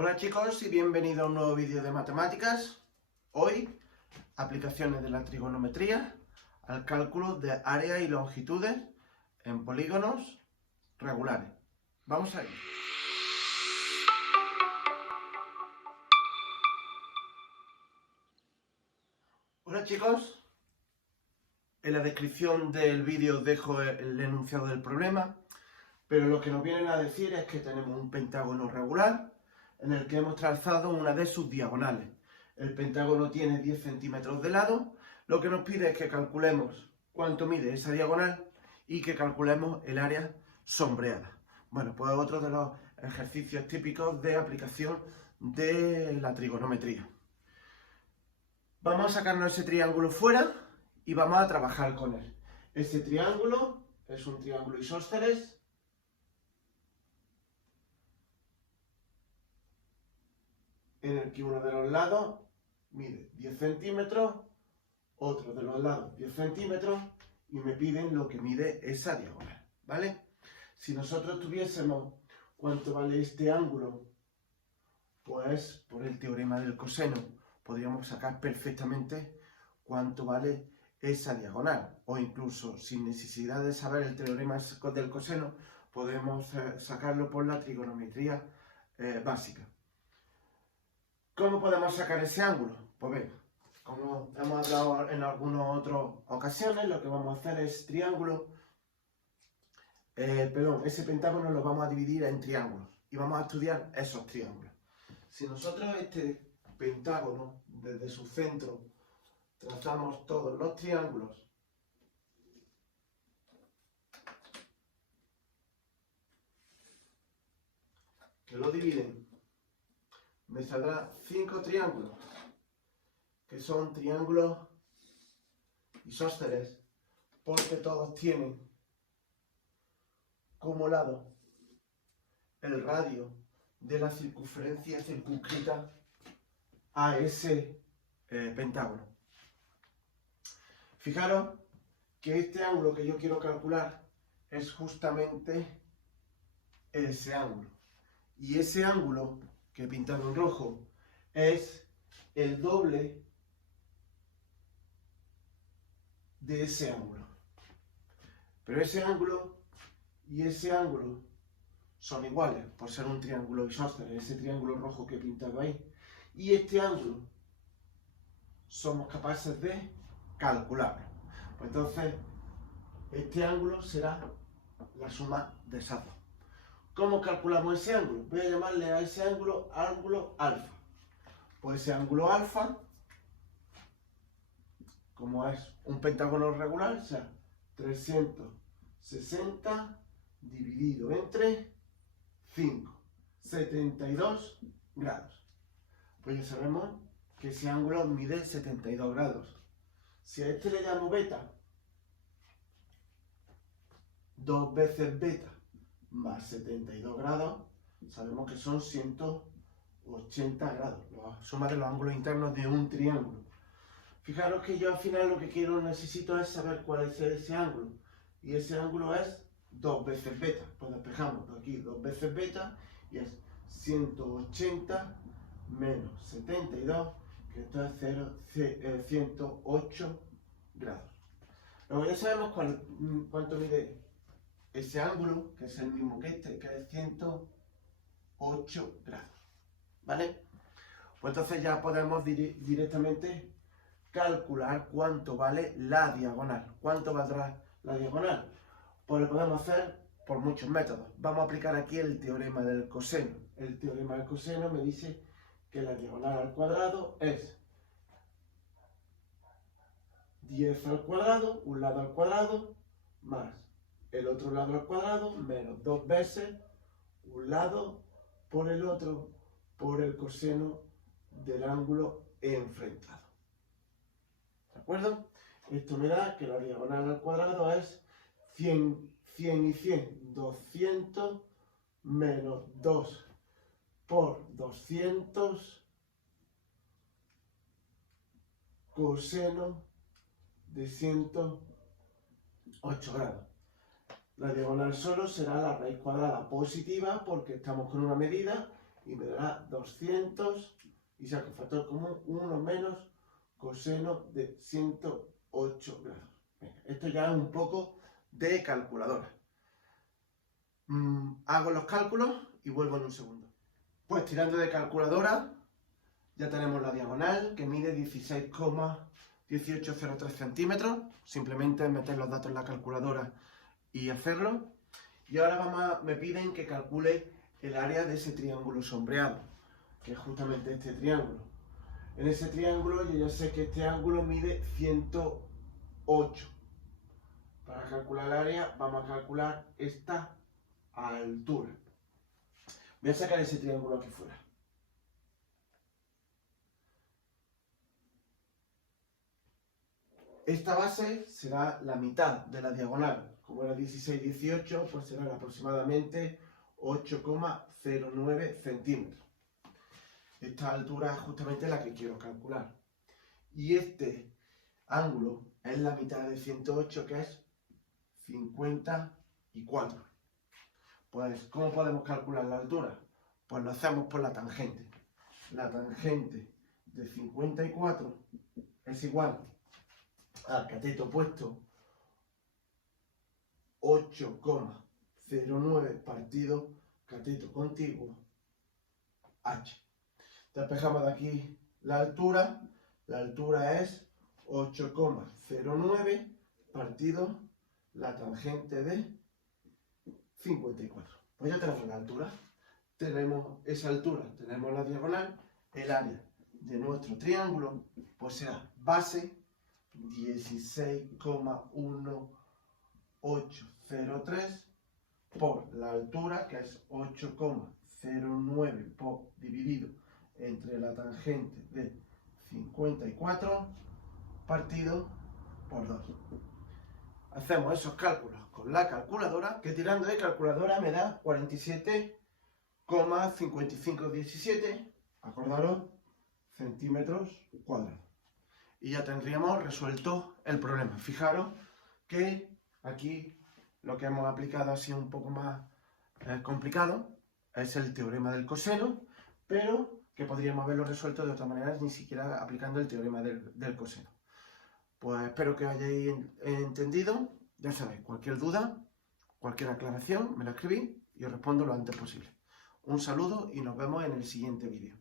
Hola chicos y bienvenidos a un nuevo vídeo de matemáticas. Hoy, aplicaciones de la trigonometría al cálculo de áreas y longitudes en polígonos regulares. Vamos a ir. Hola chicos, en la descripción del vídeo os dejo el enunciado del problema, pero lo que nos vienen a decir es que tenemos un pentágono regular en el que hemos trazado una de sus diagonales. El pentágono tiene 10 centímetros de lado. Lo que nos pide es que calculemos cuánto mide esa diagonal y que calculemos el área sombreada. Bueno, pues otro de los ejercicios típicos de aplicación de la trigonometría. Vamos a sacarnos ese triángulo fuera y vamos a trabajar con él. Ese triángulo es un triángulo isósceles en el que uno de los lados mide 10 centímetros, otro de los lados 10 centímetros, y me piden lo que mide esa diagonal, ¿vale? Si nosotros tuviésemos cuánto vale este ángulo, pues por el teorema del coseno podríamos sacar perfectamente cuánto vale esa diagonal, o incluso sin necesidad de saber el teorema del coseno, podemos sacarlo por la trigonometría básica. ¿Cómo podemos sacar ese ángulo? Pues bien, como hemos hablado en algunas otras ocasiones, lo que vamos a hacer es ese pentágono lo vamos a dividir en triángulos y vamos a estudiar esos triángulos. Si nosotros este pentágono, desde su centro, trazamos todos los triángulos que lo dividen, me saldrá 5 triángulos, que son triángulos isósceles, porque todos tienen como lado el radio de la circunferencia circunscrita a ese pentágono. Fijaros que este ángulo que yo quiero calcular es justamente ese ángulo. Y ese ángulo que he pintado en rojo es el doble de ese ángulo. Pero ese ángulo y ese ángulo son iguales por ser un triángulo isósceles, ese triángulo rojo que he pintado ahí. Y este ángulo somos capaces de calcularlo. Pues entonces, este ángulo será la suma de esas dos. ¿Cómo calculamos ese ángulo? Voy a llamarle a ese ángulo alfa. Pues ese ángulo alfa, como es un pentágono regular, será 360 dividido entre 5, 72 grados. Pues ya sabemos que ese ángulo mide 72 grados. Si a este le llamo beta, 2 veces beta más 72 grados, sabemos que son 180 grados, la suma de los ángulos internos de un triángulo. Fijaros que yo al final lo que necesito es saber cuál es ese ángulo, y ese ángulo es 2 veces beta. Pues despejamos aquí 2 veces beta y es 180 menos 72, que esto es 108 grados. Luego ya sabemos cuánto mide ese ángulo, que es el mismo que este, que es 108 grados. ¿Vale? Pues entonces ya podemos directamente calcular cuánto vale la diagonal. ¿Cuánto valdrá la diagonal? Pues lo podemos hacer por muchos métodos. Vamos a aplicar aquí el teorema del coseno. El teorema del coseno me dice que la diagonal al cuadrado es 10 al cuadrado, un lado al cuadrado, más el otro lado al cuadrado, menos 2 veces un lado por el otro, por el coseno del ángulo enfrentado. ¿De acuerdo? Esto me da que la diagonal al cuadrado es 100 y 100, 200 menos 2 por 200 coseno de 108 grados. La diagonal solo será la raíz cuadrada positiva porque estamos con una medida y me dará 200 y saco factor común 1 menos coseno de 108 grados. Venga, esto ya es un poco de calculadora. Hago los cálculos y vuelvo en un segundo. Pues tirando de calculadora ya tenemos la diagonal que mide 16,1803 centímetros. Simplemente meter los datos en la calculadora y hacerlo. Y ahora me piden que calcule el área de ese triángulo sombreado, que es justamente este triángulo. En ese triángulo yo ya sé que este ángulo mide 108. Para calcular el área vamos a calcular esta altura. Voy a sacar ese triángulo aquí fuera. Esta base será la mitad de la diagonal. Como era 16, 18, pues serán aproximadamente 8,09 centímetros. Esta altura es justamente la que quiero calcular. Y este ángulo es la mitad de 108, que es 54. Pues, ¿cómo podemos calcular la altura? Pues lo hacemos por la tangente. La tangente de 54 es igual al cateto opuesto 8,09 partido cateto contiguo h. Despejamos de aquí la altura. La altura es 8,09 partido la tangente de 54. Pues ya tenemos la altura. Tenemos esa altura, tenemos la diagonal. El área de nuestro triángulo pues será base 16,1803 por la altura, que es 8,09 dividido entre la tangente de 54 partido por 2. Hacemos esos cálculos con la calculadora, que tirando de calculadora me da 47,5517, acordaros, centímetros cuadrados. Y ya tendríamos resuelto el problema. Fijaros que aquí lo que hemos aplicado ha sido un poco más complicado, es el teorema del coseno, pero que podríamos haberlo resuelto de otra manera, ni siquiera aplicando el teorema del coseno. Pues espero que hayáis entendido. Ya sabéis, cualquier duda, cualquier aclaración, me la escribís y os respondo lo antes posible. Un saludo y nos vemos en el siguiente vídeo.